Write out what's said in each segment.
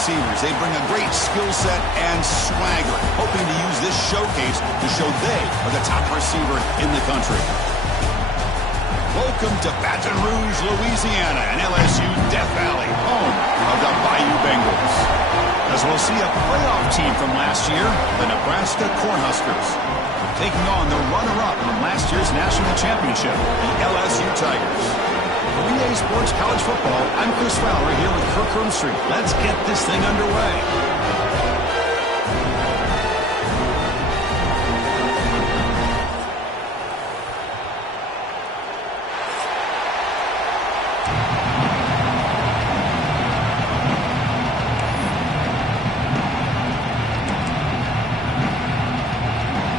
receivers. They bring a great skill set and swagger, hoping to use this showcase to show they are the top receiver in the country. Welcome to Baton Rouge, Louisiana, and LSU Death Valley, home of the Bayou Bengals. As we'll see a playoff team from last year, the Nebraska Cornhuskers, taking on the runner-up from last year's national championship, the LSU Tigers. For BigApe Sports College Football, I'm Chris Fowler here with Kirk Herbstreit. Let's get this thing underway.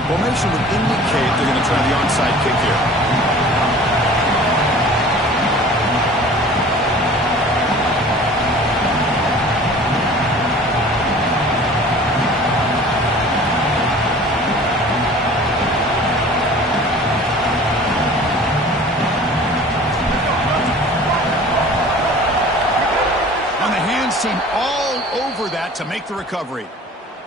Formation would indicate they're going to try the onside kick here. On the hands team all over that to make the recovery.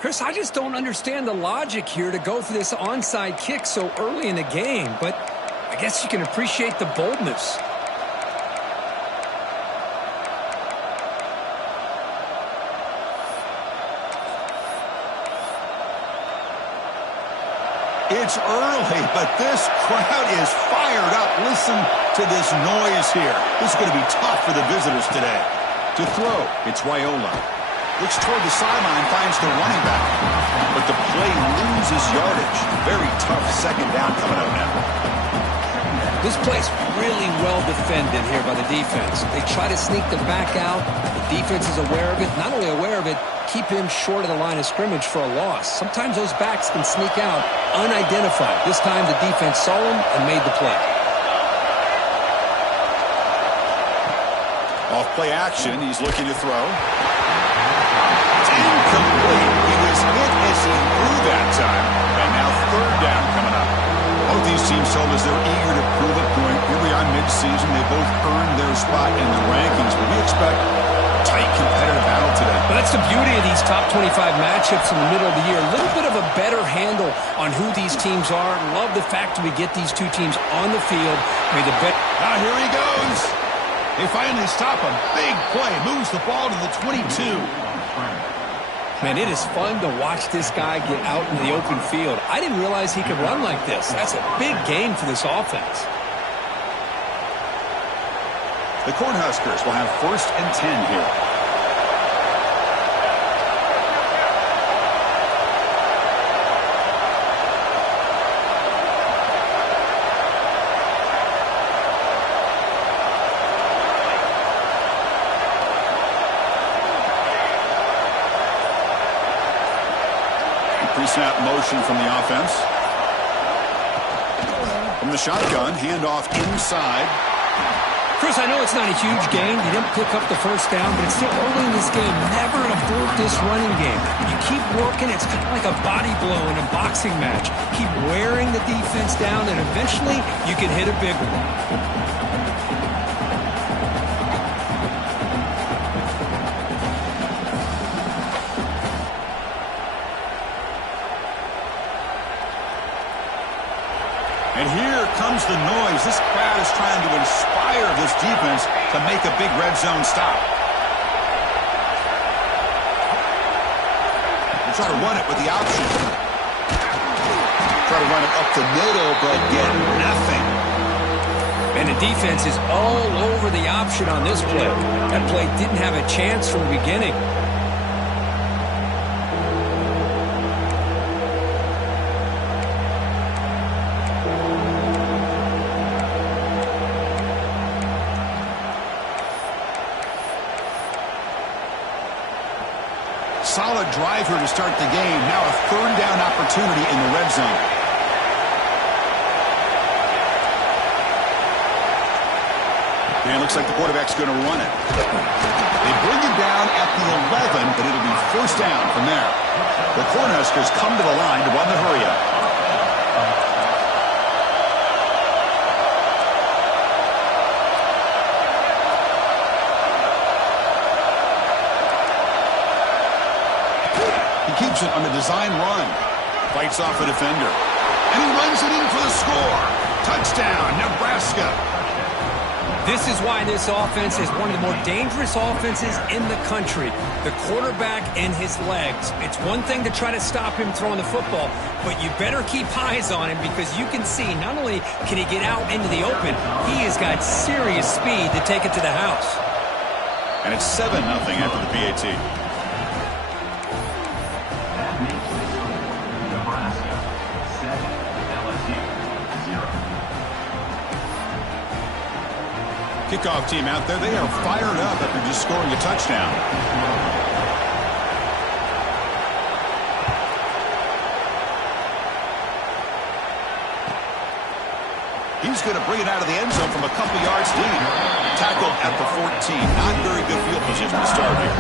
Chris, I just don't understand the logic here to go for this onside kick so early in the game, but I guess you can appreciate the boldness. It's early, but this crowd is fired up. Listen to this noise here. This is going to be tough for the visitors today. To throw, it's Wyola. Looks toward the sideline, finds the running back. But the play loses yardage. Very tough second down coming up now. This play's really well defended here by the defense. They try to sneak the back out. The defense is aware of it. Not only aware of it, keep him short of the line of scrimmage for a loss. Sometimes those backs can sneak out unidentified. This time the defense saw him and made the play. Off play action, he's looking to throw. Incomplete. He was hit as he threw that time. And now third down coming up. Both these teams told us they're eager to prove a point. Here we are mid-season. They both earned their spot in the rankings, but we expect a tight competitive battle today. But that's the beauty of these top 25 matchups in the middle of the year. A little bit of a better handle on who these teams are. Love the fact that we get these two teams on the field. Now here he goes. They finally stop him. Big play. Moves the ball to the 22. Man, it is fun to watch this guy get out in the open field. I didn't realize he could run like this. That's a big gain for this offense. The Cornhuskers will have 1st and 10 here. Pre-snap motion from the offense. From the shotgun, handoff inside. Chris, I know it's not a huge gain. You didn't pick up the first down, but it's still early in this game. Never abort this running game. You keep working. It's kind of like a body blow in a boxing match. Keep wearing the defense down, and eventually you can hit a big one. And here comes the noise. This crowd is trying to inspire this defense to make a big red zone stop. They try to run it with the option. Try to run it up the middle, but get nothing. And the defense is all over the option on this play. That play didn't have a chance from the beginning. Solid drive here to start the game. Now a third down opportunity in the red zone. And it looks like the quarterback's going to run it. They bring him down at the 11, but it'll be 1st down from there. The Cornhuskers come to the line to run the hurry-up. keeps it on the design run. Fights off a defender. And he runs it in for the score. Touchdown, Nebraska. This is why this offense is one of the more dangerous offenses in the country. The quarterback and his legs. It's one thing to try to stop him throwing the football, but you better keep eyes on him because you can see not only can he get out into the open, he has got serious speed to take it to the house. And it's 7-0 after the PAT. Kickoff team out there, they are fired up after just scoring a touchdown. He's going to bring it out of the end zone from a couple yards deep. Tackled at the 14. Not very good field position to start here.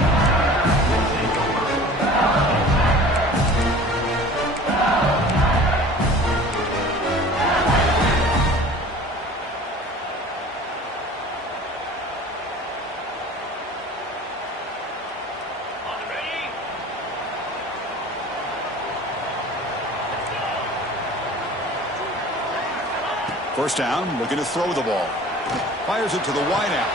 First down, looking to throw the ball. Fires it to the wideout.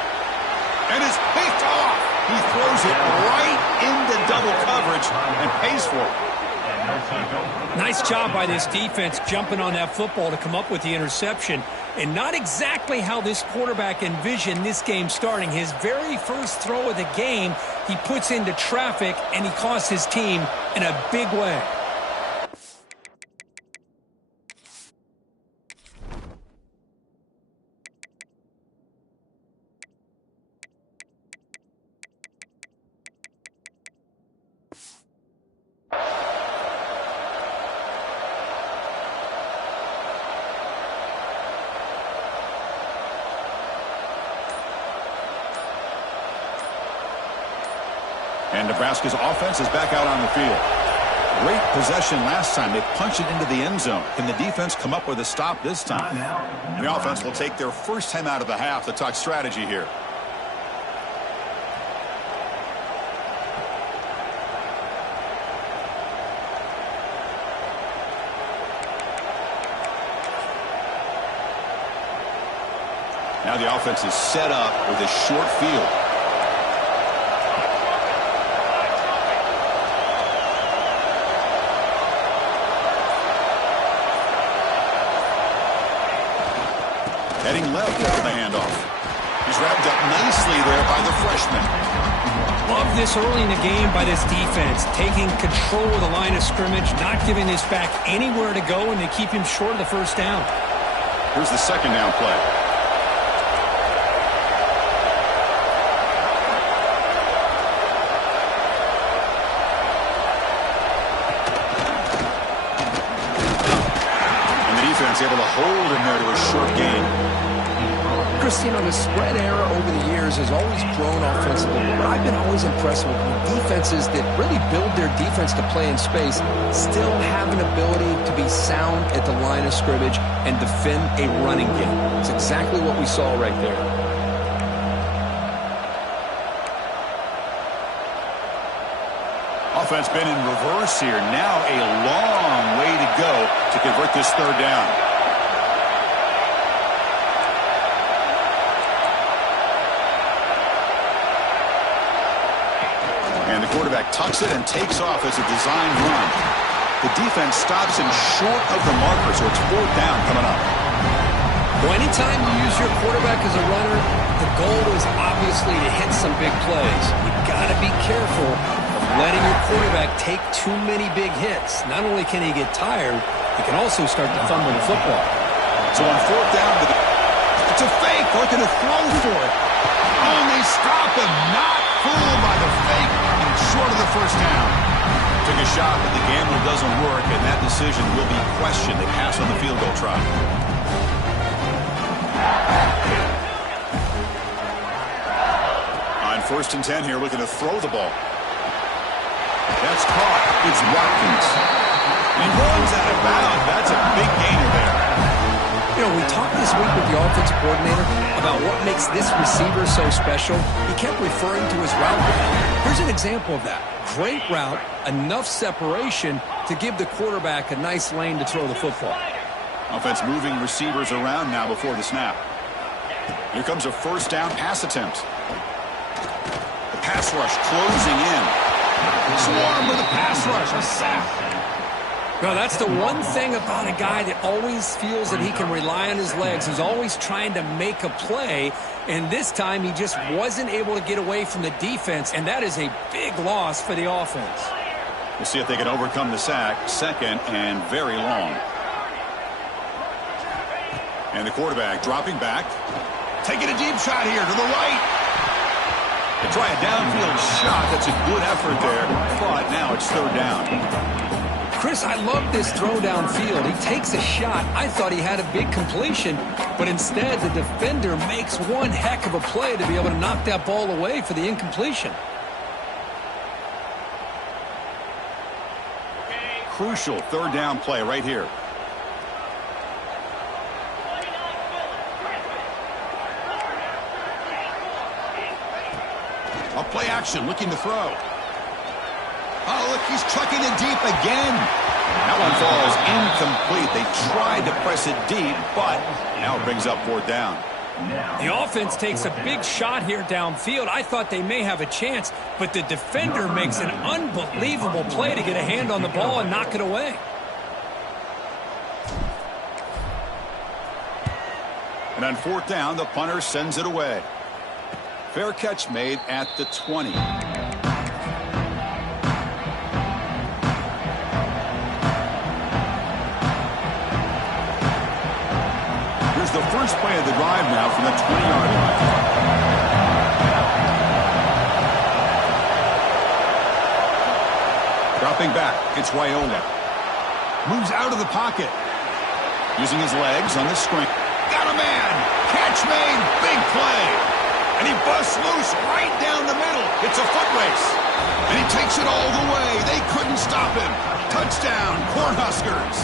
And it's picked off. He throws it right into double coverage and pays for it. Nice job by this defense jumping on that football to come up with the interception. And not exactly how this quarterback envisioned this game starting. His very first throw of the game, he puts into traffic, and he costs his team in a big way. And Nebraska's offense is back out on the field. Great possession last time. They punched it into the end zone. Can the defense come up with a stop this time? The offense will take their first time out of the half to talk strategy here. Now the offense is set up with a short field. Heading left after the handoff. He's wrapped up nicely there by the freshman. Love this early in the game by this defense. Taking control of the line of scrimmage, not giving this back anywhere to go, and they keep him short of the first down. Here's the second down play. And the defense able to hold him there to a short gain. Christine, the spread era over the years has always grown offensively, but I've been always impressed with defenses that really build their defense to play in space, still have an ability to be sound at the line of scrimmage and defend a running game. It's exactly what we saw right there. Offense been in reverse here. Now a long way to go to convert this third down. And the quarterback tucks it and takes off as a design run. The defense stops him short of the marker, so it's fourth down coming up. Well, anytime you use your quarterback as a runner, the goal is obviously to hit some big plays. You've got to be careful of letting your quarterback take too many big hits. Not only can he get tired, he can also start to fumble the football. So on fourth down, it's a fake. Looking to throw for it. Oh, and they stop him. Not fooled by the fake. And it's short of the first down. Took a shot, but the gamble doesn't work, and that decision will be questioned. They pass on the field goal try. On 1st and 10 here, looking to throw the ball. That's caught. It's Watkins. And he runs out of bounds. That's a big gainer there. You know, we talked this week with the offensive coordinator about what makes this receiver so special. He kept referring to his route running. Here's an example of that. Great route, enough separation to give the quarterback a nice lane to throw the football. Offense moving receivers around now before the snap. Here comes a first down pass attempt. The pass rush closing in. Swarm with a pass rush, a sack. No, that's the one thing about a guy that always feels that he can rely on his legs. He's always trying to make a play, and this time he just wasn't able to get away from the defense, and that is a big loss for the offense. We'll see if they can overcome the sack. Second and very long. And the quarterback dropping back. Taking a deep shot here to the right. They try a downfield shot. That's a good effort there, but now it's third down. Chris, I love this throw downfield. He takes a shot. I thought he had a big completion, but instead the defender makes one heck of a play to be able to knock that ball away for the incompletion. Crucial third down play right here. A play action, looking to throw. Oh, look, he's trucking it deep again. That one falls incomplete. They tried to press it deep, but now it brings up fourth down. The offense takes a big shot here downfield. I thought they may have a chance, but the defender makes an unbelievable play to get a hand on the ball and knock it away. And on fourth down, the punter sends it away. Fair catch made at the 20. Here's the first play of the drive now from the 20-yard line. Dropping back, it's Raiola. Moves out of the pocket. Using his legs on the screen. Got a man! Catch made! Big play! And he busts loose right down the middle. It's a foot race. And he takes it all the way. They couldn't stop him. Touchdown, Cornhuskers.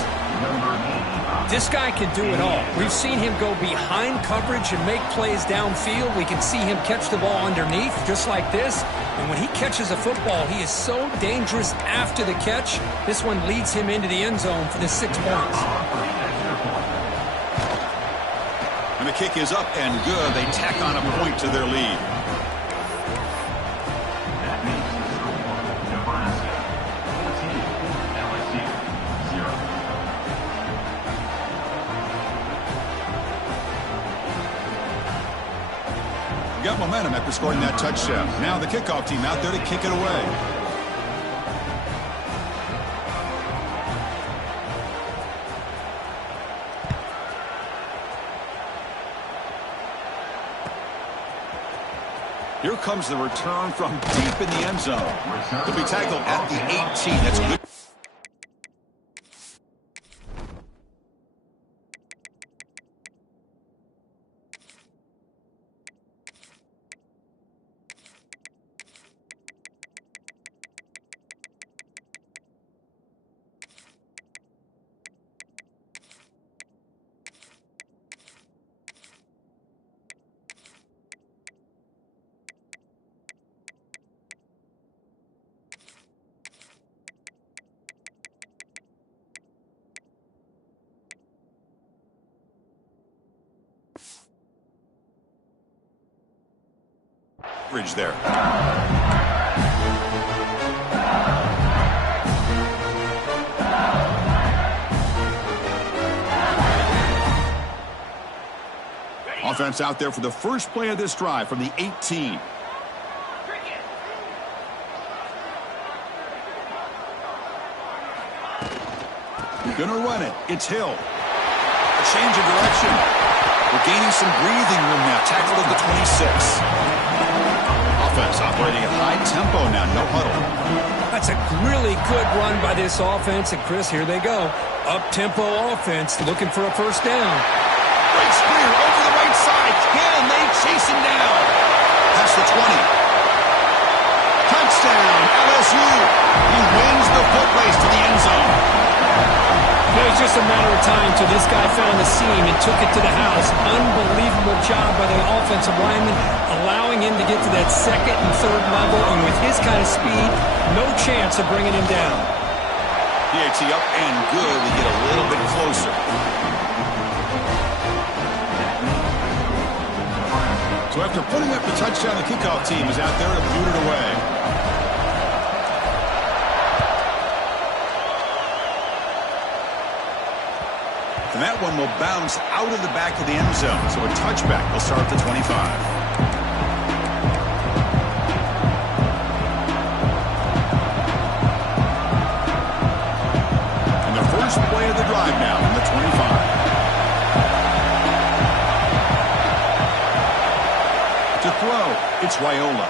This guy can do it all. We've seen him go behind coverage and make plays downfield. We can see him catch the ball underneath, just like this. And when he catches a football, he is so dangerous after the catch. This one leads him into the end zone for the 6 points. And the kick is up and good. They tack on a point to their lead. That makes the score Nebraska 14, LSU 0. Got momentum after scoring that touchdown. Now the kickoff team out there to kick it away. Here comes the return from deep in the end zone. He'll be tackled at the 18. That's good. There. Offense out there for the first play of this drive from the 18. Gonna run it. It's Hill. A change of direction. We're gaining some breathing room now. Tackled at the 26. Offense operating at high tempo now, no huddle. That's a really good run by this offense, and Chris, here they go. Up-tempo offense looking for a first down. Great spear over the right side. Can they chase him down? That's the 20. Touchdown, LSU. He wins the foot race to the end zone. Well, it's just a matter of time till this guy found the seam and took it to the house. Unbelievable job by the offensive lineman, allowing him to get to that second and third level, and with his kind of speed, no chance of bringing him down. PAT up and good. We get a little bit closer. So after putting up the touchdown, the kickoff team is out there to boot it away. And that one will bounce out of the back of the end zone. So a touchback will start at the 25. And the first play of the drive now in the 25. To throw, it's Raiola.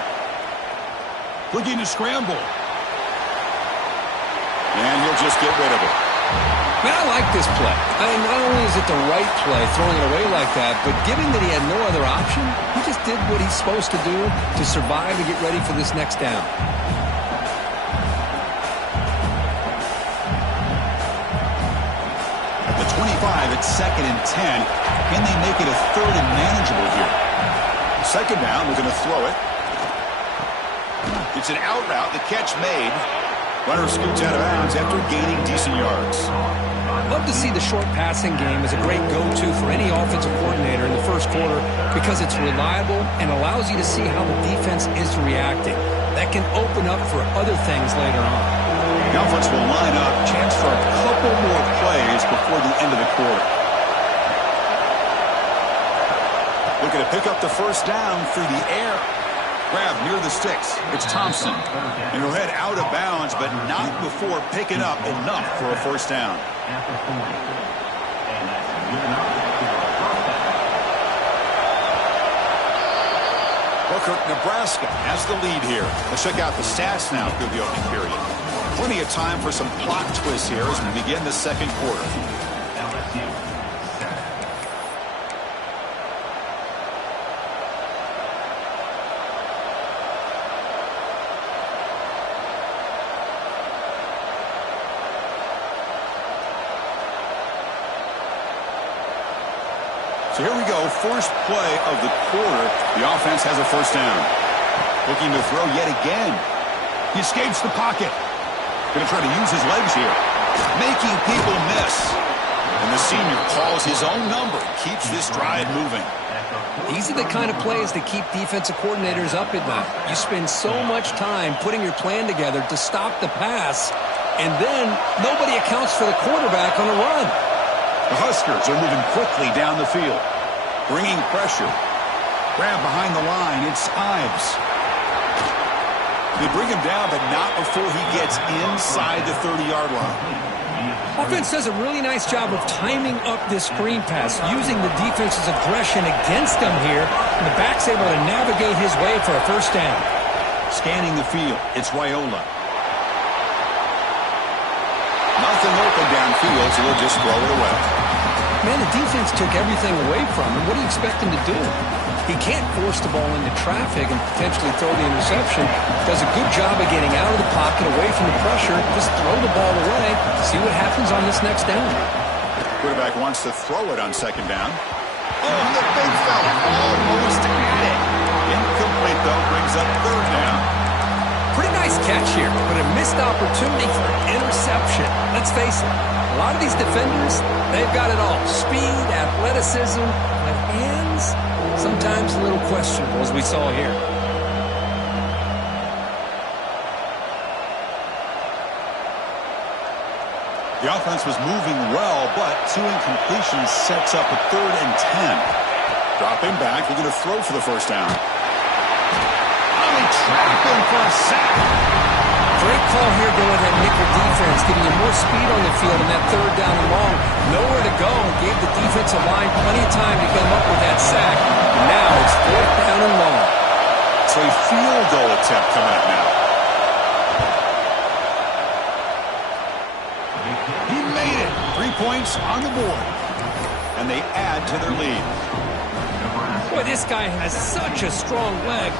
Looking to scramble. And he'll just get rid of it. Man, I like this play. I mean, not only is it the right play, throwing it away like that, but given that he had no other option, he just did what he's supposed to do to survive and get ready for this next down. At the 25, it's 2nd and 10. Can they make it a 3rd and manageable here? 2nd down, we're going to throw it. It's an out route, the catch made. Runner scoots out of bounds after gaining decent yards. Love to see the short passing game as a great go-to for any offensive coordinator in the first quarter because it's reliable and allows you to see how the defense is reacting. That can open up for other things later on. The offense will line up, chance for a couple more plays before the end of the quarter. Looking to pick up the first down through the air. Grab near the sticks. It's Thompson. And he'll head out of bounds, but not before picking up enough for a first down. Booker, Nebraska has the lead here. Let's check out the stats now through the opening period. Plenty of time for some plot twists here as we begin the second quarter. So here we go, first play of the quarter. The offense has a first down. Looking to throw yet again. He escapes the pocket. Going to try to use his legs here. Making people miss. And the senior calls his own number. Keeps this drive moving. These are the kind of plays that keep defensive coordinators up at night. You spend so much time putting your plan together to stop the pass, and then nobody accounts for the quarterback on a run. The Huskers are moving quickly down the field. Bringing pressure. Grab behind the line. It's Ives. They bring him down, but not before he gets inside the 30-yard line. Offense does a really nice job of timing up this screen pass, using the defense's aggression against them here, and the back's able to navigate his way for a first down. Scanning the field. It's Raiola. Nothing open downfield, so they'll just throw it away. Man, the defense took everything away from him. What do you expect him to do? He can't force the ball into traffic and potentially throw the interception. Does a good job of getting out of the pocket, away from the pressure. Just throw the ball away. See what happens on this next down. Quarterback wants to throw it on 2nd down. Oh, the big fella almost had it. Incomplete, though, brings up 3rd down. Pretty nice catch here, but a missed opportunity for an interception. Let's face it, a lot of these defenders, they've got it all. Speed, athleticism, but hands, sometimes a little questionable, as we saw here. The offense was moving well, but 2 incompletions sets up a 3rd and 10. Dropping back, they're going to throw for the first down. Trap him for a sack. Great call here going with that nickel defense, giving you more speed on the field in that 3rd down and long. Nowhere to go. Gave the defensive line plenty of time to come up with that sack. And now it's 4th down and long. So a field goal attempt coming up now. He made it. 3 points on the board. And they add to their lead. Boy, this guy has such a strong leg.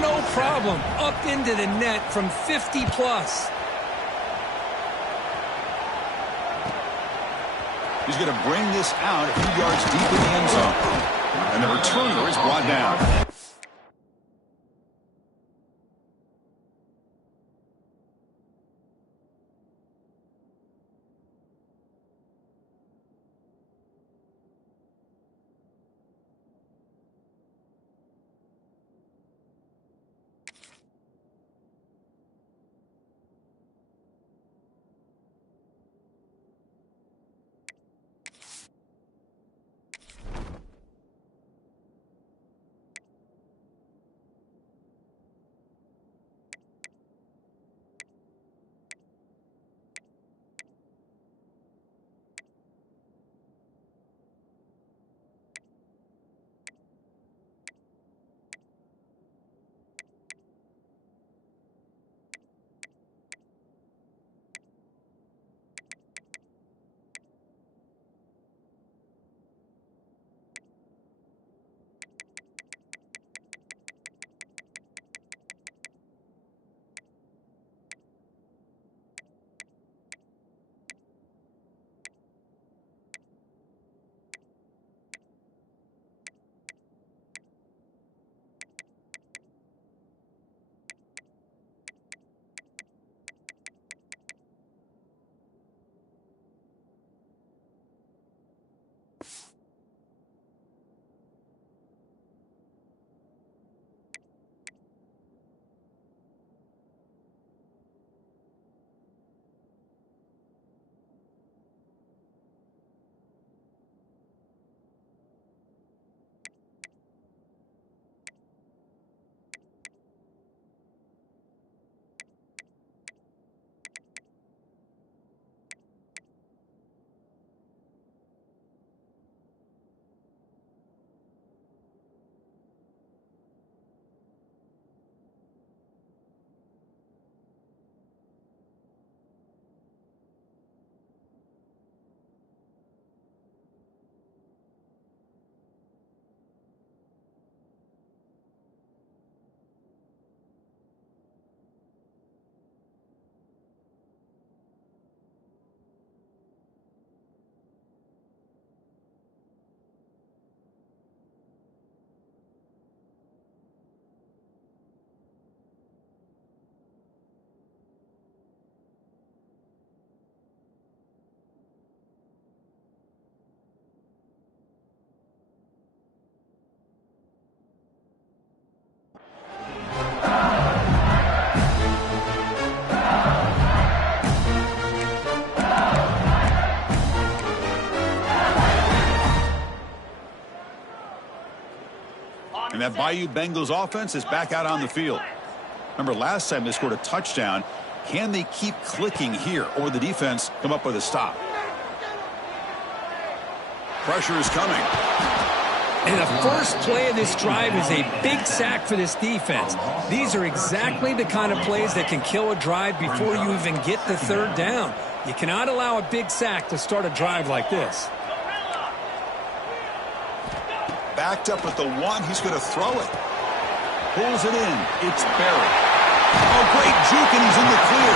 No problem. Up into the net from 50+. He's going to bring this out a few yards deep in the end zone. And the returner is brought down. And that Bayou Bengals offense is back out on the field. Remember, last time they scored a touchdown. Can they keep clicking here, or the defense come up with a stop? Pressure is coming. And the first play of this drive is a big sack for this defense. These are exactly the kind of plays that can kill a drive before you even get the third down. You cannot allow a big sack to start a drive like this. Backed up with the one. He's going to throw it. Pulls it in. It's Barrett. Oh, great juke, and he's in the clear.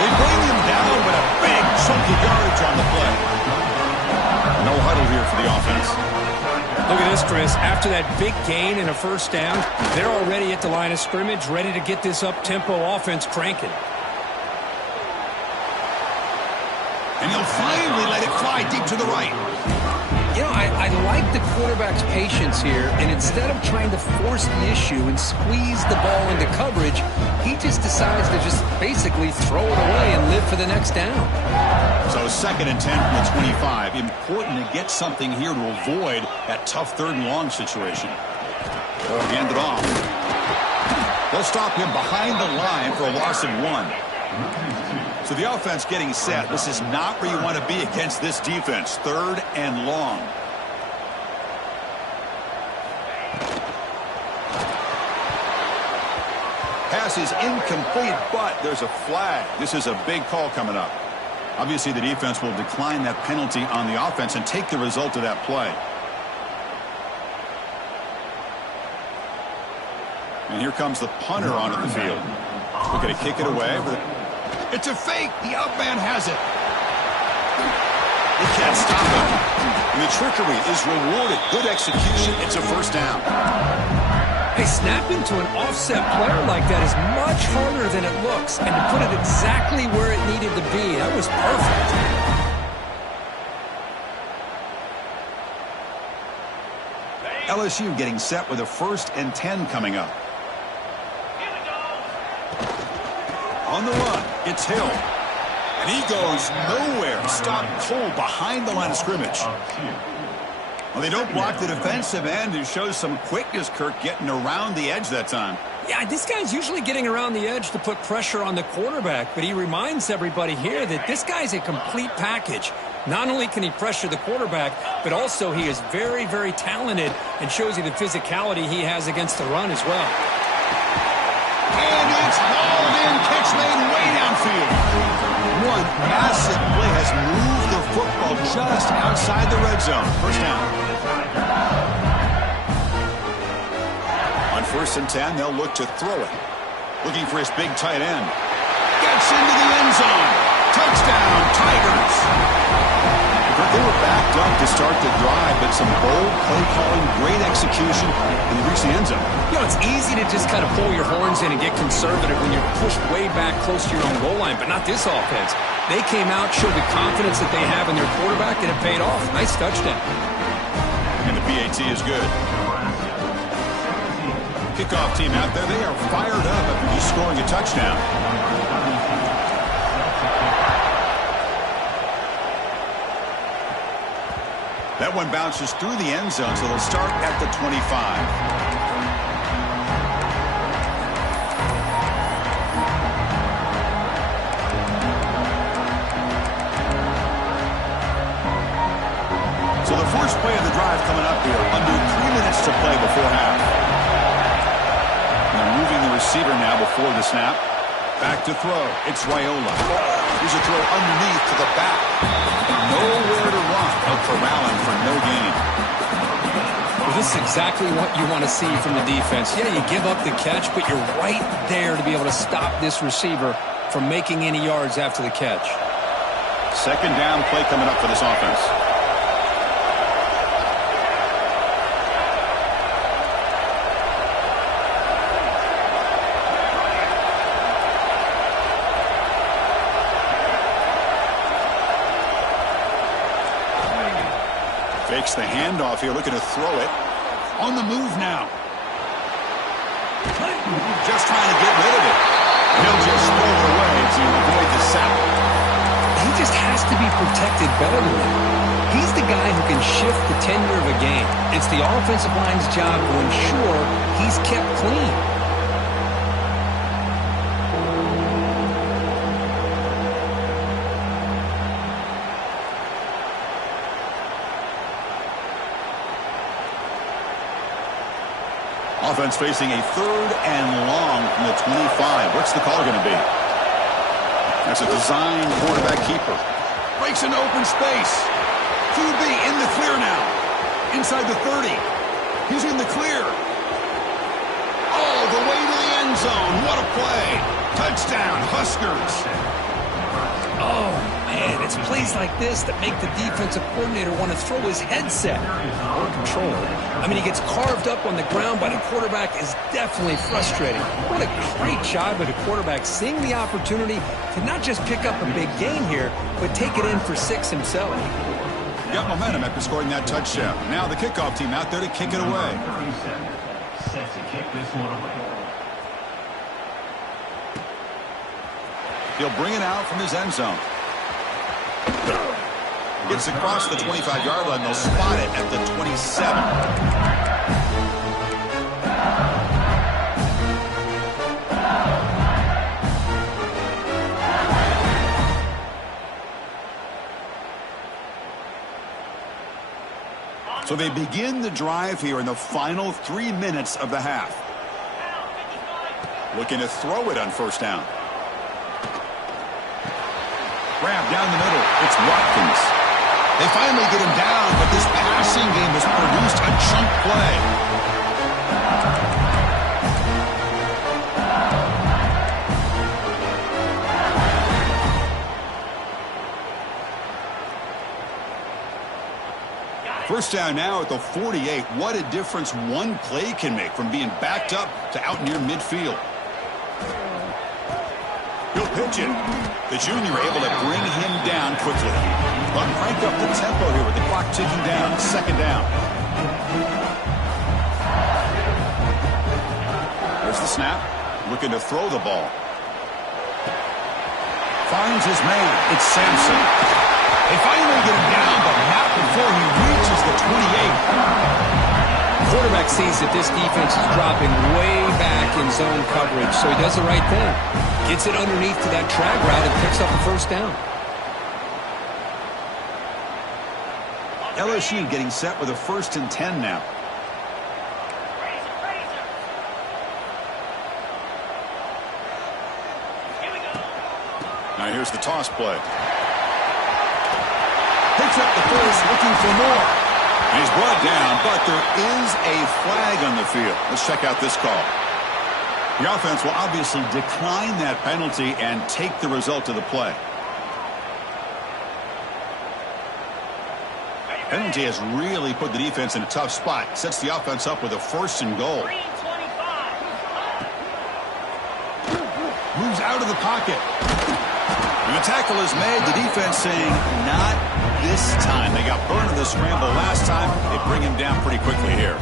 They bring him down, but a big chunk of yardage on the play. No huddle here for the offense. Look at this, Chris. After that big gain and a first down, they're already at the line of scrimmage, ready to get this up-tempo offense cranking. And he'll finally let it fly deep to the right. You know, I like the quarterback's patience here, and instead of trying to force the issue and squeeze the ball into coverage, he just decides to just basically throw it away and live for the next down. So 2nd and 10 from the 25. Important to get something here to avoid that tough 3rd and long situation. Hand it off. They'll stop him behind the line for a loss of 1. So the offense getting set. This is not where you want to be against this defense. 3rd and long. Pass is incomplete, but there's a flag. This is a big call coming up. Obviously, the defense will decline that penalty on the offense and take the result of that play. And here comes the punter onto the field. We're going to kick it away. It's a fake. The out man has it. They can't stop him. And the trickery is rewarded. Good execution. It's a first down. Hey, snapping to an offset player like that is much harder than it looks. And to put it exactly where it needed to be, that was perfect. LSU getting set with a 1st and 10 coming up. On the run, it's Hill. And he goes nowhere. Stopped cold behind the line of scrimmage. Well, they don't block the defensive end, who shows some quickness, Kirk, getting around the edge that time. Yeah, this guy's usually getting around the edge to put pressure on the quarterback, but he reminds everybody here that this guy's a complete package. Not only can he pressure the quarterback, but also he is very, very talented and shows you the physicality he has against the run as well. And it's hauled in, catch made way downfield. One massive play has moved the football just outside the red zone. First down. On 1st and 10, they'll look to throw it. Looking for his big tight end. Gets into the end zone. Touchdown, Tigers. But they were backed up to start the drive, but some bold play calling, great execution, and they reached the end zone. You know, it's easy to just kind of pull your horns in and get conservative when you're pushed way back close to your own goal line, but not this offense. They came out, showed the confidence that they have in their quarterback, and it paid off. Nice touchdown. And the PAT is good. Kickoff team out there, they are fired up after just scoring a touchdown. That one bounces through the end zone, so they'll start at the 25. So the first play of the drive coming up here, under 3 minutes to play before half. And they're moving the receiver now before the snap. Back to throw. It's Raiola. Here's a throw underneath to the back. Nowhere to run. They'll corral him for no gain. Well, this is exactly what you want to see from the defense. Yeah, you give up the catch, but you're right there to be able to stop this receiver from making any yards after the catch. Second down play coming up for this offense. Fakes the handoff here, looking to throw it. On the move now. Just trying to get rid of it. He'll just throw it away to avoid the sack. He just has to be protected better than that. He's the guy who can shift the tenure of a game. It's the offensive line's job to ensure he's kept clean. Offense facing a 3rd and long from the 25. What's the call going to be? That's a design quarterback keeper. Breaks into open space. QB in the clear now. Inside the 30. He's in the clear. All the way to the end zone. What a play. Touchdown, Huskers. Oh, man, it's plays like this that make the defensive coordinator want to throw his headset or control it. I mean, he gets carved up on the ground by the quarterback is definitely frustrating. What a great job by the quarterback seeing the opportunity to not just pick up a big gain here, but take it in for 6 himself. Got momentum after scoring that touchdown. Now the kickoff team out there to kick it away. Set to kick this one away. He'll bring it out from his end zone. Gets across the 25-yard line. They'll spot it at the 27. So they begin the drive here in the final 3 minutes of the half. Looking to throw it on first down. Grab down the middle. It's Watkins. They finally get him down, but this passing game has produced a chunk play. First down now at the 48. What a difference one play can make from being backed up to out near midfield. He'll pitch it. The junior able to bring him down quickly. But crank up the tempo here with the clock ticking down. Second down. There's the snap. Looking to throw the ball. Finds his man. It's Sampson. They finally get him down, but not before he reaches the 28. Quarterback sees that this defense is dropping way back in zone coverage, so he does the right thing. Gets it underneath to that drag route and picks up a first down. LSU getting set with a 1st and 10 now. Now here's the toss play. Picks up the first, looking for more. And he's brought down, but there is a flag on the field. Let's check out this call. The offense will obviously decline that penalty and take the result of the play. Penalty has really put the defense in a tough spot. Sets the offense up with a 1st and goal. Moves out of the pocket. And the tackle is made. The defense saying, not this time. They got burned in the scramble last time. They bring him down pretty quickly here.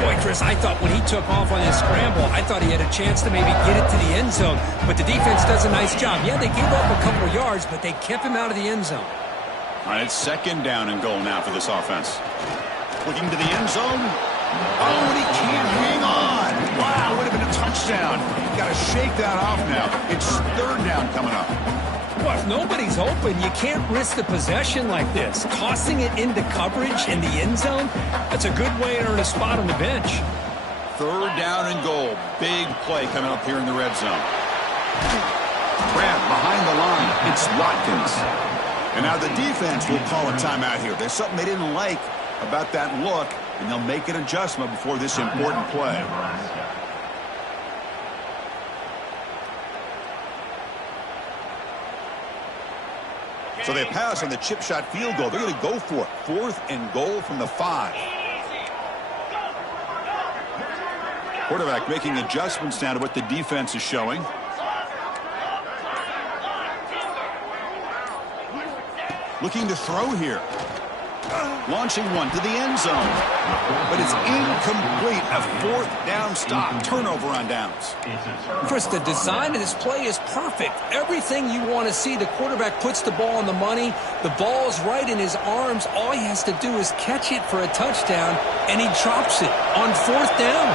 Boy, Chris, I thought when he took off on his scramble, I thought he had a chance to maybe get it to the end zone. But the defense does a nice job. Yeah, they gave up a couple of yards, but they kept him out of the end zone. All right, it's 2nd down and goal now for this offense. Looking to the end zone. Oh, and he can't hang on. Wow, would have been a touchdown. Got to shake that off now. It's 3rd down coming up. Well, if nobody's open, you can't risk the possession like this. Tossing it into coverage in the end zone, that's a good way to earn a spot on the bench. 3rd down and goal. Big play coming up here in the red zone. Grab behind the line. It's Watkins. And now the defense will call a timeout here. There's something they didn't like about that look, and they'll make an adjustment before this important play. So they pass on the chip shot field goal. They're going to go for it. 4th and goal from the 5. Quarterback making adjustments now to what the defense is showing. Looking to throw here. Launching one to the end zone. But it's incomplete. A 4th down stop. Turnover on downs. Chris, the design of this play is perfect. Everything you want to see. The quarterback puts the ball on the money. The ball's right in his arms. All he has to do is catch it for a touchdown, and he drops it on 4th down.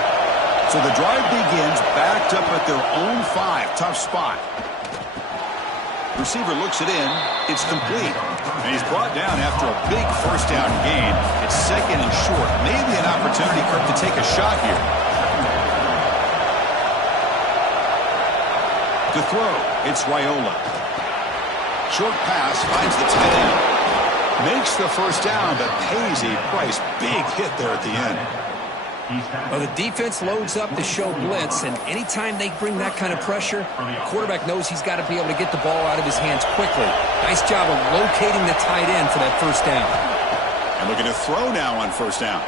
So the drive begins backed up at their own 5. Tough spot. Receiver looks it in. It's complete. And he's brought down after a big 1st down gain. It's 2nd and short. Maybe an opportunity, Kirk, to take a shot here. To throw, it's Raiola. Short pass finds the tight end. Makes the 1st down, but pays a price. Big hit there at the end. Well, the defense loads up to show blitz, and anytime they bring that kind of pressure, the quarterback knows he's got to be able to get the ball out of his hands quickly. Nice job of locating the tight end for that 1st down. And looking to throw now on 1st down.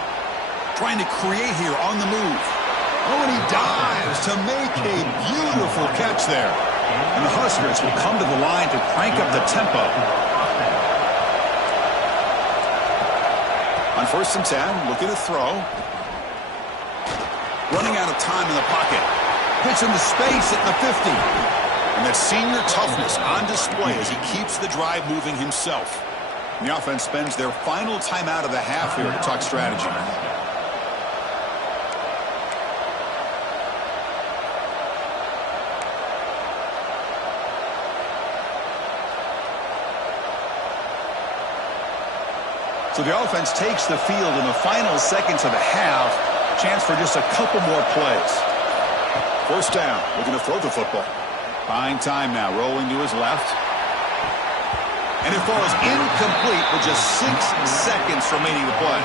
Trying to create here on the move. Oh, and he dives to make a beautiful catch there. And the Huskers will come to the line to crank up the tempo. On 1st and 10, looking to throw. Running out of time in the pocket. Gets into space at the 50. And that senior toughness on display as he keeps the drive moving himself. And the offense spends their final timeout of the half here to talk strategy. So the offense takes the field in the final seconds of the half. Chance for just a couple more plays. 1st down. Looking to throw the football. Buying time now. Rolling to his left. And it falls incomplete with just 6 seconds remaining to play.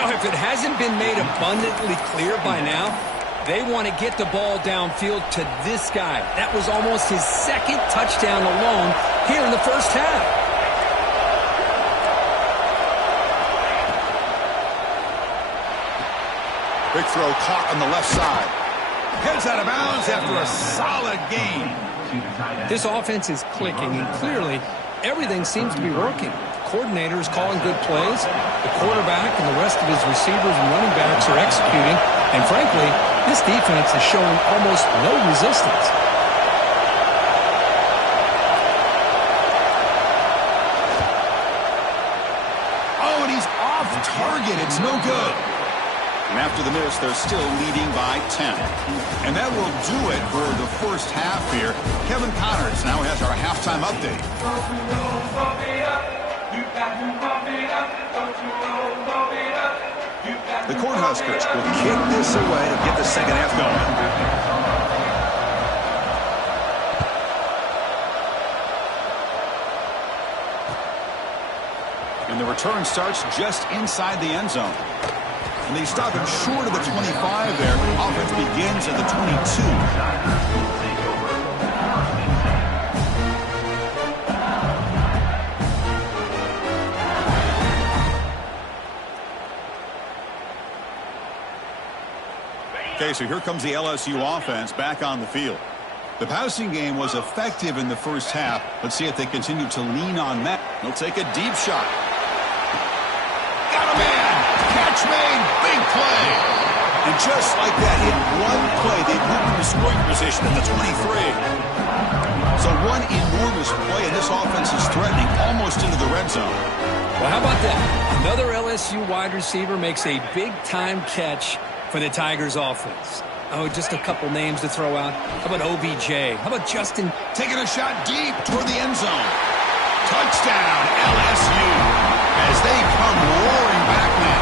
Well, if it hasn't been made abundantly clear by now, they want to get the ball downfield to this guy. That was almost his 2nd touchdown alone here in the 1st half. Big throw caught on the left side. Heads out of bounds after a solid gain. This offense is clicking, and clearly everything seems to be working. The coordinator is calling good plays. The quarterback and the rest of his receivers and running backs are executing. And frankly, this defense is showing almost no resistance. Oh, and he's off target. It's no good. And after the miss, they're still leading by 10. And that will do it for the first half here. Kevin Connors now has our halftime update. The Cornhuskers will kick this away to get the second half going. And the return starts just inside the end zone. And they stop him short of the 25 there. Offense begins at the 22. Okay, so here comes the LSU offense back on the field. The passing game was effective in the first half. Let's see if they continue to lean on that. They'll take a deep shot. Got a man! Catch made! Big play! And just like that, in one play, they moved into scoring position at the 23. So one enormous play, and this offense is threatening almost into the red zone. Well, how about that? Another LSU wide receiver makes a big-time catch for the Tigers offense. Oh, just a couple names to throw out. How about OBJ? How about Justin? Taking a shot deep toward the end zone. Touchdown, LSU, as they come roaring back now.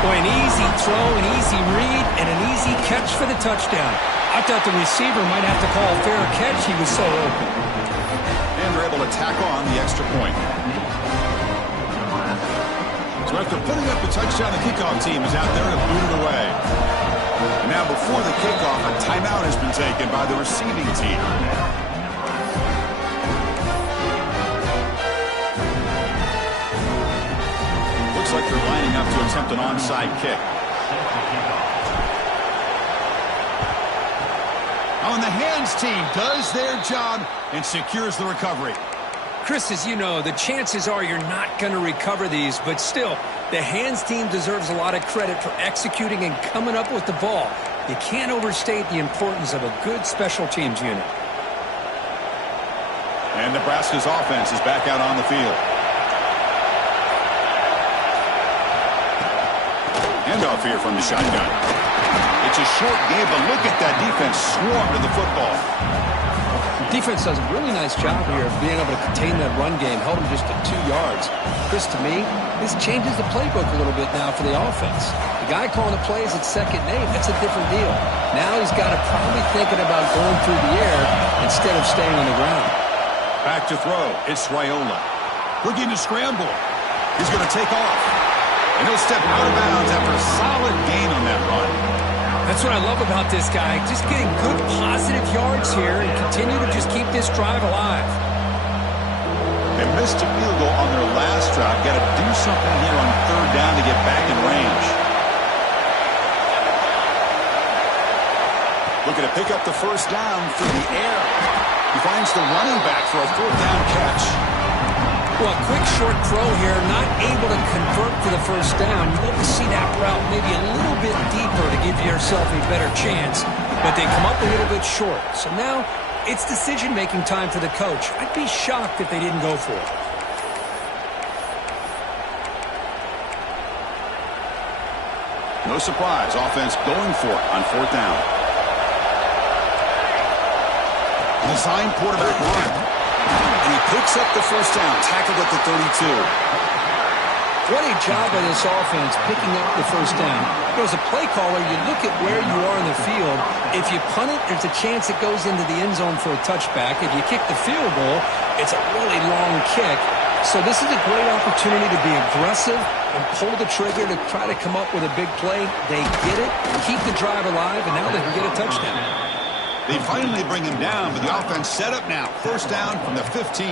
Boy, an easy throw, an easy read, and an easy catch for the touchdown. I thought the receiver might have to call a fair catch. He was so open. And they're able to tack on the extra point. So after putting up the touchdown, the kickoff team is out there to boot it away. And now before the kickoff, a timeout has been taken by the receiving team. Looks like they're lining up to attempt an onside kick. Oh, and the hands team does their job and secures the recovery. Chris, as you know, the chances are you're not going to recover these, but still, the hands team deserves a lot of credit for executing and coming up with the ball. You can't overstate the importance of a good special teams unit. And Nebraska's offense is back out on the field. Handoff here from the shotgun. It's a short game, but look at that defense swarm to the football. Defense does a really nice job here of being able to contain that run game, held him just to 2 yards. Chris, to me, this changes the playbook a little bit now for the offense. The guy calling the plays at second and 8, that's a different deal. Now he's got to probably thinking about going through the air instead of staying on the ground. Back to throw. It's Raiola. Looking to scramble. He's going to take off. And he'll step out of bounds after a solid gain on that run. That's what I love about this guy. Just getting good positive yards here and continue to just keep this drive alive. They missed a field goal on their last drive. Got to do something here on third down to get back in range. Looking to pick up the first down through the air. He finds the running back for a fourth down catch. Well, a quick short throw here, not able to convert for the first down. You'd love to see that route maybe a little bit deeper to give yourself a better chance, but they come up a little bit short. So now it's decision-making time for the coach. I'd be shocked if they didn't go for it. No surprise, offense going for it on fourth down. Design quarterback run. And he picks up the first down, tackled at the 32. What a job by this offense picking up the first down. As a play caller, you look at where you are in the field. If you punt it, there's a chance it goes into the end zone for a touchback. If you kick the field goal, it's a really long kick. So this is a great opportunity to be aggressive and pull the trigger to try to come up with a big play. They get it, keep the drive alive, and now they can get a touchdown. They finally bring him down, but the offense set up now. First down from the 15.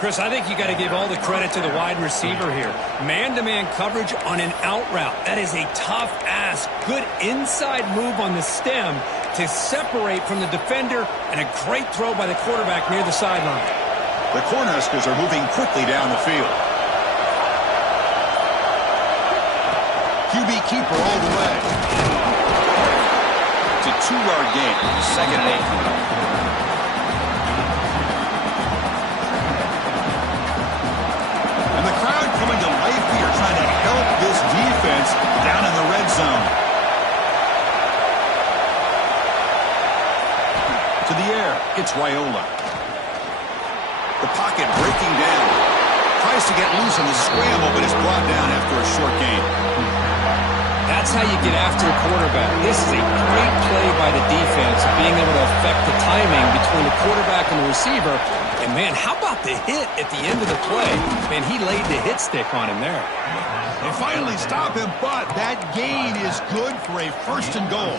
Chris, I think you got to give all the credit to the wide receiver here. Man-to-man coverage on an out route. That is a tough ask. Good inside move on the stem to separate from the defender, and a great throw by the quarterback near the sideline. The Cornhuskers are moving quickly down the field. QB keeper all the way. It's a 2-yard gain. 2nd and 8. And the crowd coming to life here, trying to help this defense down in the red zone. To the air, it's Raiola. The pocket breaking down. Tries to get loose on the scramble, but is brought down after a short gain. That's how you get after a quarterback. This is a great play by the defense, being able to affect the timing between the quarterback and the receiver. And, man, how about the hit at the end of the play? Man, he laid the hit stick on him there. They finally stop him, but that gain is good for a 1st and goal.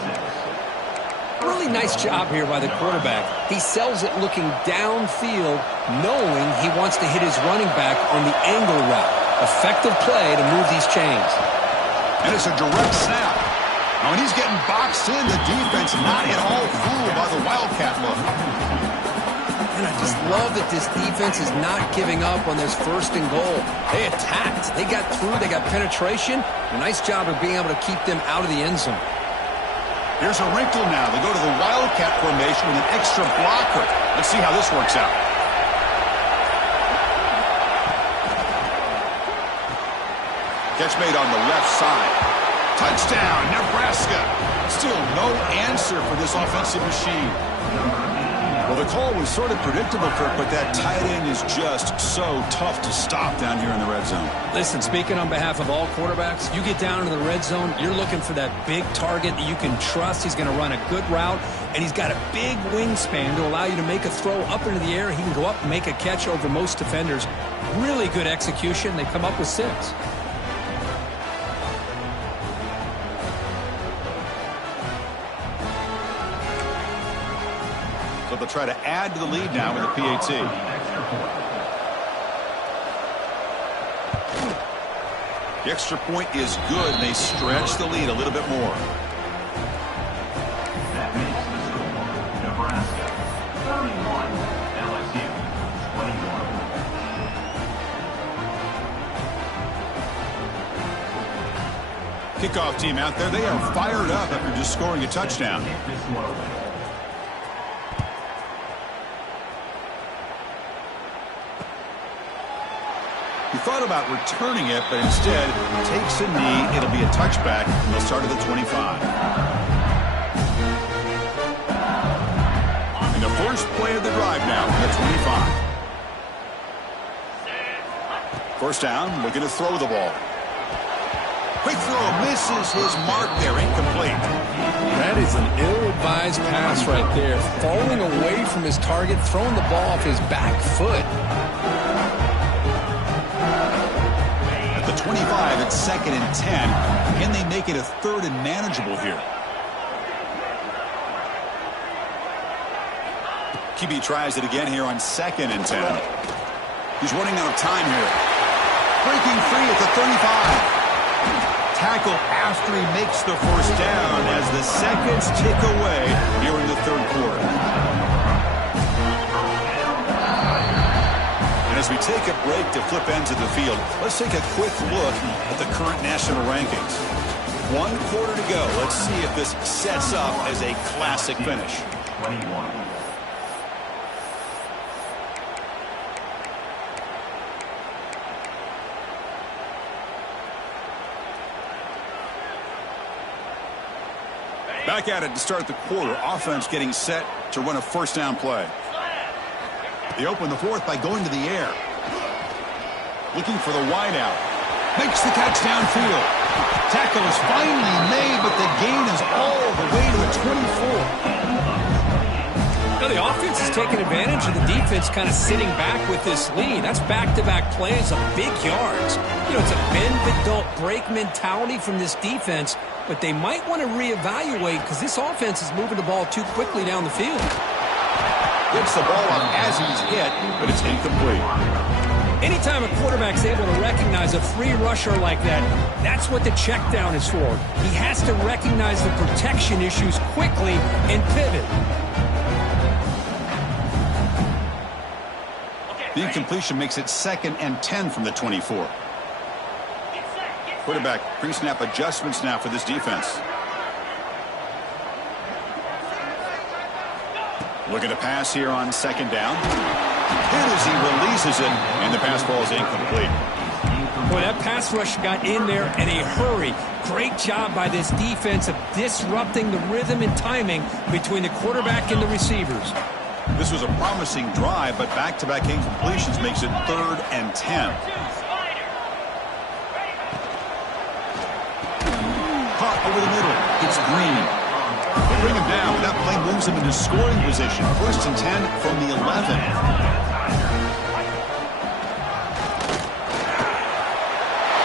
Really nice job here by the quarterback. He sells it looking downfield, knowing he wants to hit his running back on the angle route. Effective play to move these chains. And it's a direct snap. Now, when he's getting boxed in, the defense not at all fooled by the Wildcat look. And I just love that this defense is not giving up on this 1st and goal. They attacked. They got through. They got penetration. A nice job of being able to keep them out of the end zone. Here's a wrinkle now. They go to the Wildcat formation with an extra blocker. Let's see how this works out. Catch made on the left side. Touchdown, Nebraska. Still no answer for this offensive machine. Well, the call was sort of predictable, Kirk, but that tight end is just so tough to stop down here in the red zone. Listen, speaking on behalf of all quarterbacks, you get down into the red zone, you're looking for that big target that you can trust. He's going to run a good route, and he's got a big wingspan to allow you to make a throw up into the air. He can go up and make a catch over most defenders. Really good execution. They come up with 6. So they'll try to add to the lead now with a PAT. The extra point is good, and they stretch the lead a little bit more. That makes the score Nebraska 31, LSU 21. Kickoff team out there. They are fired up after just scoring a touchdown. He thought about returning it, but instead takes a knee. It'll be a touchback, and they'll start at the 25. And the first play of the drive now from the 25. First down, looking to throw the ball. Quick throw, misses his mark there, incomplete. That is an ill-advised pass right there. Falling away from his target, throwing the ball off his back foot. At the 25, it's 2nd and 10. Can they make it a 3rd and manageable here? QB tries it again here on 2nd and 10. He's running out of time here. Breaking free at the 35. Tackle after he makes the first down as the seconds tick away here in the 3rd quarter. And as we take a break to flip ends of the field, let's take a quick look at the current national rankings. 1 quarter to go. Let's see if this sets up as a classic finish. 21. Back at it to start the quarter. Offense getting set to run a first down play. They open the 4th by going to the air. Looking for the wideout. Makes the catch downfield. Tackle is finally made, but the gain is all the way to the 24. Now the offense is taking advantage of the defense kind of sitting back with this lead. That's back-to-back plays of big yards. You know, it's a bend but don't break mentality from this defense, but they might want to reevaluate because this offense is moving the ball too quickly down the field. Gets the ball up as he's hit, but it's incomplete. Anytime a quarterback's able to recognize a free rusher like that, that's what the check down is for. He has to recognize the protection issues quickly and pivot. The incompletion makes it 2nd and 10 from the 24. Quarterback pre-snap adjustments now for this defense. Looking to pass here on 2nd down. Hit as he releases it, and the pass ball is incomplete. Boy, that pass rush got in there in a hurry. Great job by this defense of disrupting the rhythm and timing between the quarterback and the receivers. This was a promising drive, but back-to-back incompletions makes it 3rd and 10. Caught over the middle. It's Green. They bring him down, but that play moves him into scoring position. 1st and 10 from the 11.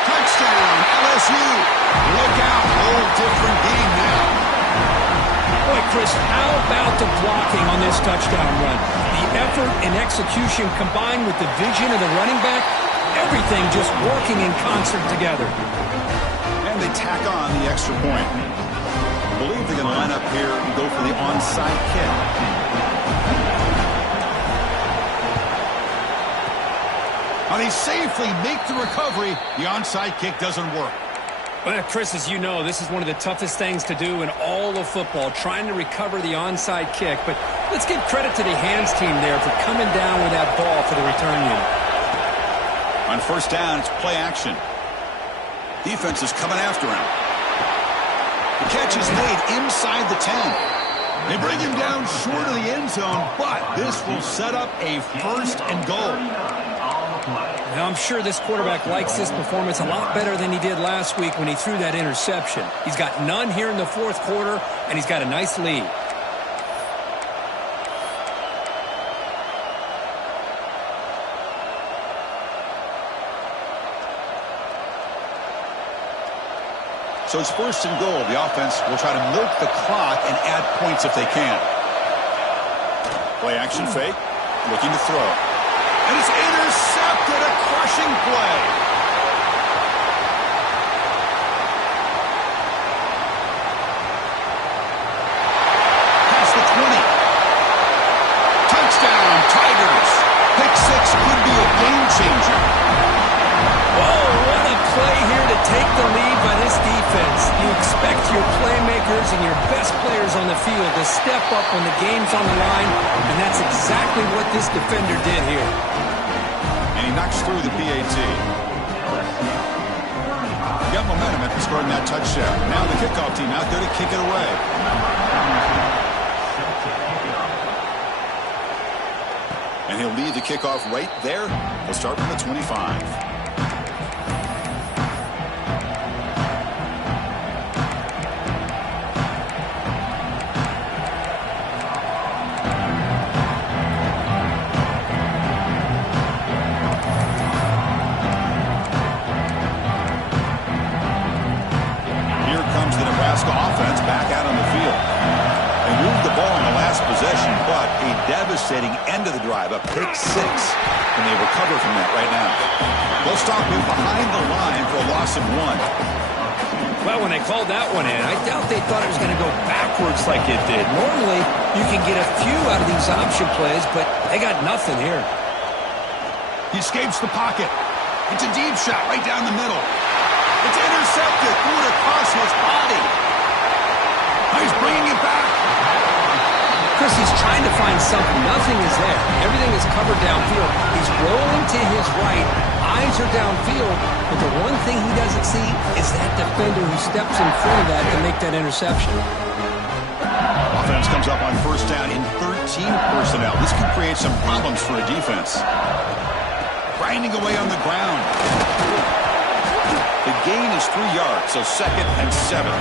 Touchdown, LSU. Look out. Whole different game now. Boy, Chris, how about the blocking on this touchdown run? The effort and execution combined with the vision of the running back, everything just working in concert together. And they tack on the extra point. I believe they're going to line up here and go for the onside kick. Now they safely make the recovery. The onside kick doesn't work. Well, Chris, as you know, this is one of the toughest things to do in all of football, trying to recover the onside kick. But let's give credit to the hands team there for coming down with that ball for the return unit. On 1st down, it's play action. Defense is coming after him. The catch is made inside the 10. They bring him down short of the end zone, but this will set up a 1st and goal. Now, I'm sure this quarterback likes this performance a lot better than he did last week when he threw that interception. He's got none here in the 4th quarter, and he's got a nice lead. So it's 1st and goal. The offense will try to milk the clock and add points if they can. Play action fake. Looking to throw. And it's intercepted. A crushing play. Past the 20. Touchdown, Tigers. Pick 6 could be a game changer. Whoa, what a play here to take the lead by this defense. You expect your playmakers and your best players on the field to step up when the game's on the line, and that's exactly what this defender did here. And he knocks through the PAT. He got momentum after scoring that touchdown. Now the kickoff team out there to kick it away. And he'll lead the kickoff right there. He'll start from the 25. Offense back out on the field. They moved the ball in the last possession, but a devastating end of the drive, a pick 6, and they recover from that right now. They'll stop him behind the line for a loss of 1. Well, when they called that one in, I doubt they thought it was going to go backwards like it did. Normally, you can get a few out of these option plays, but they got nothing here. He escapes the pocket. It's a deep shot right down the middle. It's intercepted. Threw it across his body. He's bringing it back. Chris, he's trying to find something. Nothing is there. Everything is covered downfield. He's rolling to his right. Eyes are downfield. But the one thing he doesn't see is that defender who steps in front of that to make that interception. Offense comes up on 1st down in 13 personnel. This can create some problems for a defense. Grinding away on the ground. The gain is 3 yards, so 2nd and 7.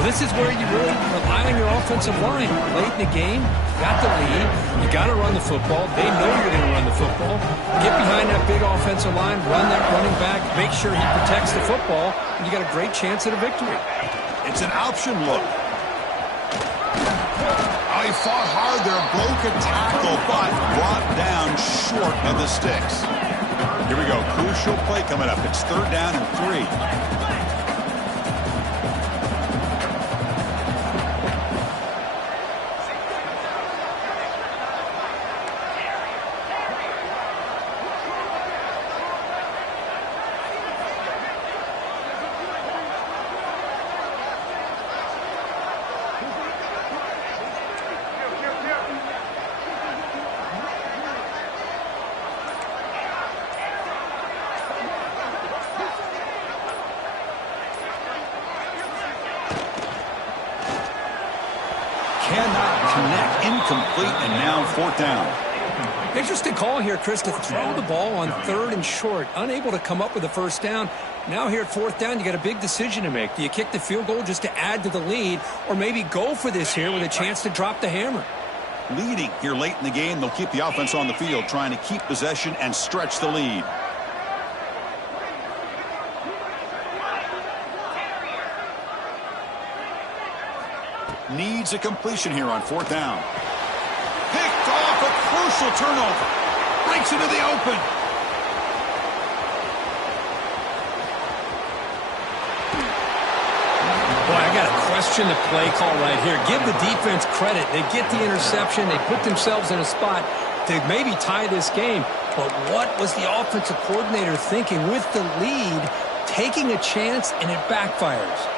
Well, this is where you really rely on your offensive line. Late in the game, you got the lead, you got to run the football. They know you're going to run the football. Get behind that big offensive line, run that running back, make sure he protects the football, and you got a great chance at a victory. It's an option look. Oh, he They fought hard there, broke a tackle, but brought down short of the sticks. Here we go, crucial play coming up. It's 3rd down and 3. Cannot connect, incomplete, and now 4th down. Interesting call here, Chris, to throw the ball on 3rd and short. Unable to come up with a 1st down. Now here at 4th down, you got a big decision to make. Do you kick the field goal just to add to the lead, or maybe go for this here with a chance to drop the hammer? Leading here late in the game, they'll keep the offense on the field, trying to keep possession and stretch the lead. Needs a completion here on 4th down. Picked off, a crucial turnover. Breaks into the open. Boy, I got to question the play call right here. Give the defense credit. They get the interception. They put themselves in a spot to maybe tie this game. But what was the offensive coordinator thinking with the lead, taking a chance, and it backfires?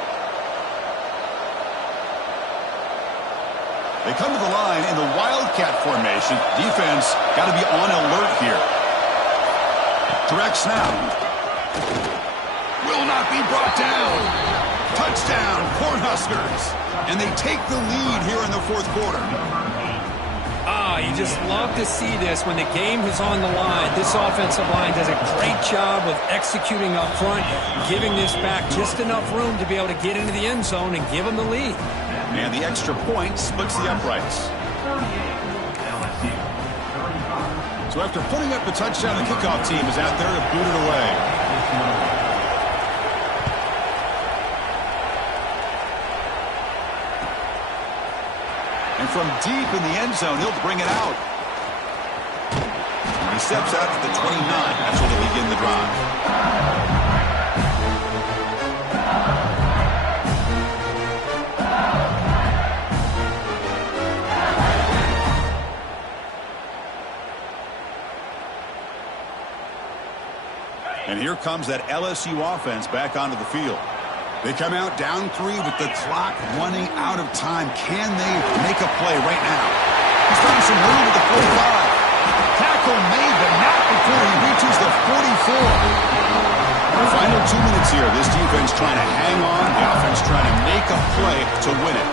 They come to the line in the Wildcat formation. Defense got to be on alert here. Direct snap. Will not be brought down. Touchdown, Cornhuskers. And they take the lead here in the 4th quarter. You just love to see this when the game is on the line. This offensive line does a great job of executing up front, giving this back just enough room to be able to get into the end zone and give them the lead. And the extra point splits the uprights. So after putting up a touchdown, the kickoff team is out there to boot it away. And from deep in the end zone, he'll bring it out. He steps out to the 29. That's where they begin the drive. And here comes that LSU offense back onto the field. They come out down 3 with the clock running out of time. Can they make a play right now? He's found some room at the 45. Tackle made, but not before he reaches the 44. Final 2 minutes here. This defense trying to hang on. The offense trying to make a play to win it.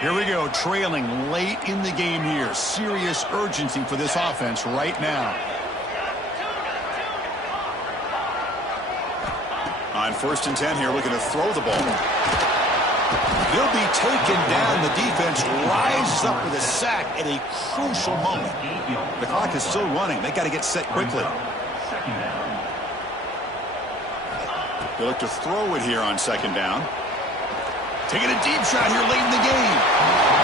Here we go, trailing late in the game here. Serious urgency for this offense right now. On 1st and 10 here, looking to throw the ball. They'll be taken down. The defense rises up with a sack at a crucial moment. The clock is still running. They got to get set quickly. They look to throw it here on 2nd down. Taking a deep shot here late in the game.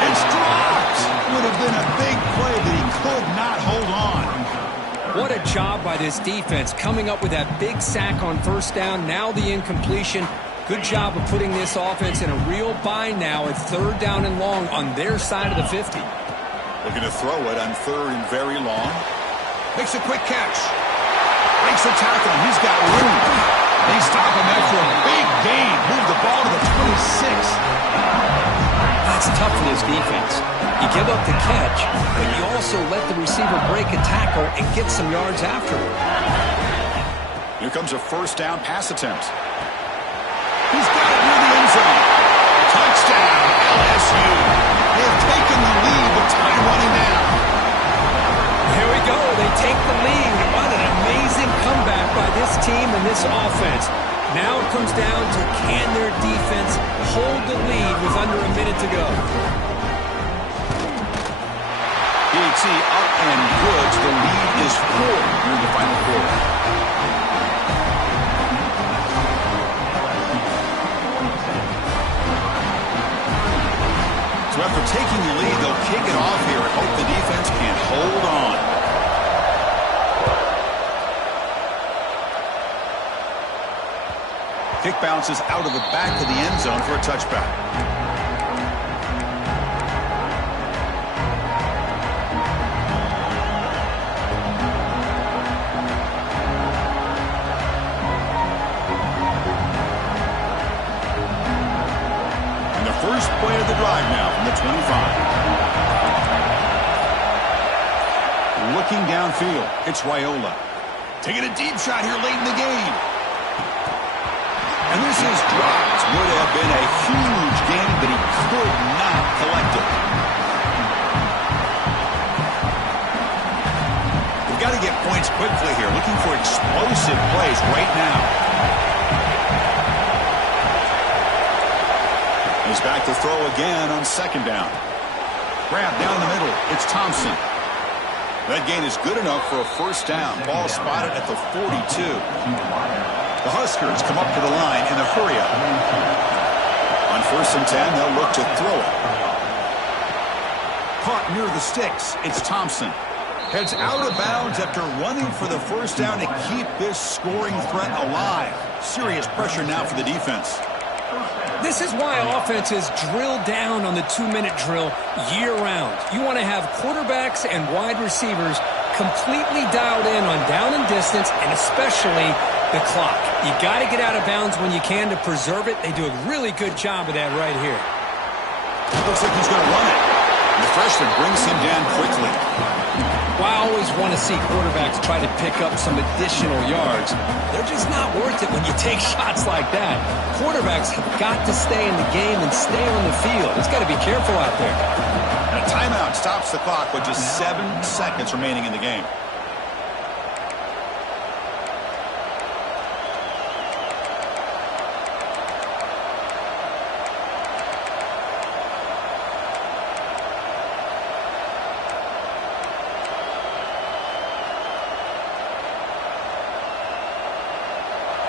It's dropped. Would have been a big play, but he could not hold on. What a job by this defense coming up with that big sack on 1st down. Now the incompletion. Good job of putting this offense in a real bind now at 3rd down and long on their side of the 50. Looking to throw it on 3rd and very long. Makes a quick catch. Breaks the tackle. He's got room. They stop him after a big gain. Move the ball to the 26. That's tough for this defense. You give up the catch, but you also let the receiver break a tackle and get some yards afterward. Here comes a 1st down pass attempt. He's got it near the end zone. Touchdown, LSU. They've taken the lead with time running down. Here we go. They take the lead. What an amazing comeback by this team and this offense. Now it comes down to can their defense hold the lead with under a minute to go. Big see up and good. The lead is 4 here in the final quarter. So after taking the lead, they'll kick it off here and hope the defense can hold on. Kick bounces out of the back of the end zone for a touchback. First play of the drive now from the 25. Looking downfield, it's Raiola. Taking a deep shot here late in the game. And this is dropped. Would have been a huge gain, but he could not collect it. We've got to get points quickly here. Looking for explosive plays right now. He's back to throw again on second down. Grab down the middle. It's Thompson. That gain is good enough for a first down. Ball spotted at the 42. The Huskers come up to the line in a hurry-up. On first and 10, they'll look to throw it. Caught near the sticks. It's Thompson. Heads out of bounds after running for the first down to keep this scoring threat alive. Serious pressure now for the defense. This is why offenses drill down on the 2-minute drill year-round. You want to have quarterbacks and wide receivers completely dialed in on down and distance, and especially the clock. You got to get out of bounds when you can to preserve it. They do a really good job of that right here. Looks like he's going to run it. The freshman brings him down quickly. Well, I always want to see quarterbacks try to pick up some additional yards. They're just not worth it when you take shots like that. Quarterbacks have got to stay in the game and stay on the field. It's got to be careful out there. And a timeout stops the clock with just 7 seconds remaining in the game.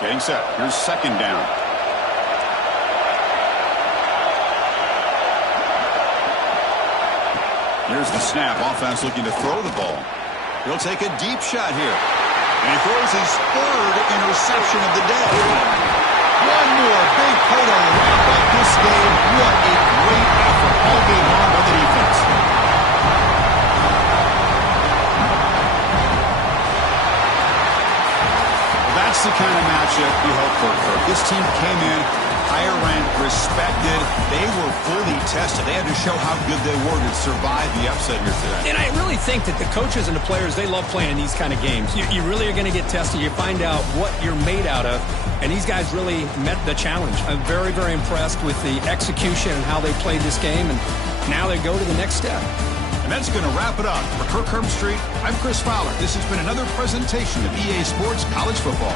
Getting set. Here's second down. Here's the snap. Offense looking to throw the ball. He'll take a deep shot here. And he throws his 3rd interception of the day. One more big play to wrap up this game. What a great effort all game long by the defense. That's the kind of matchup you hope for. This team came in higher ranked, respected. They were fully tested. They had to show how good they were to survive the upset here today. And I really think that the coaches and the players, they love playing these kind of games. You really are going to get tested. You find out what you're made out of. And these guys really met the challenge. I'm very, very impressed with the execution and how they played this game. And now they go to the next step. And that's going to wrap it up. For Kirk Herbstreit, I'm Chris Fowler. This has been another presentation of EA Sports College Football.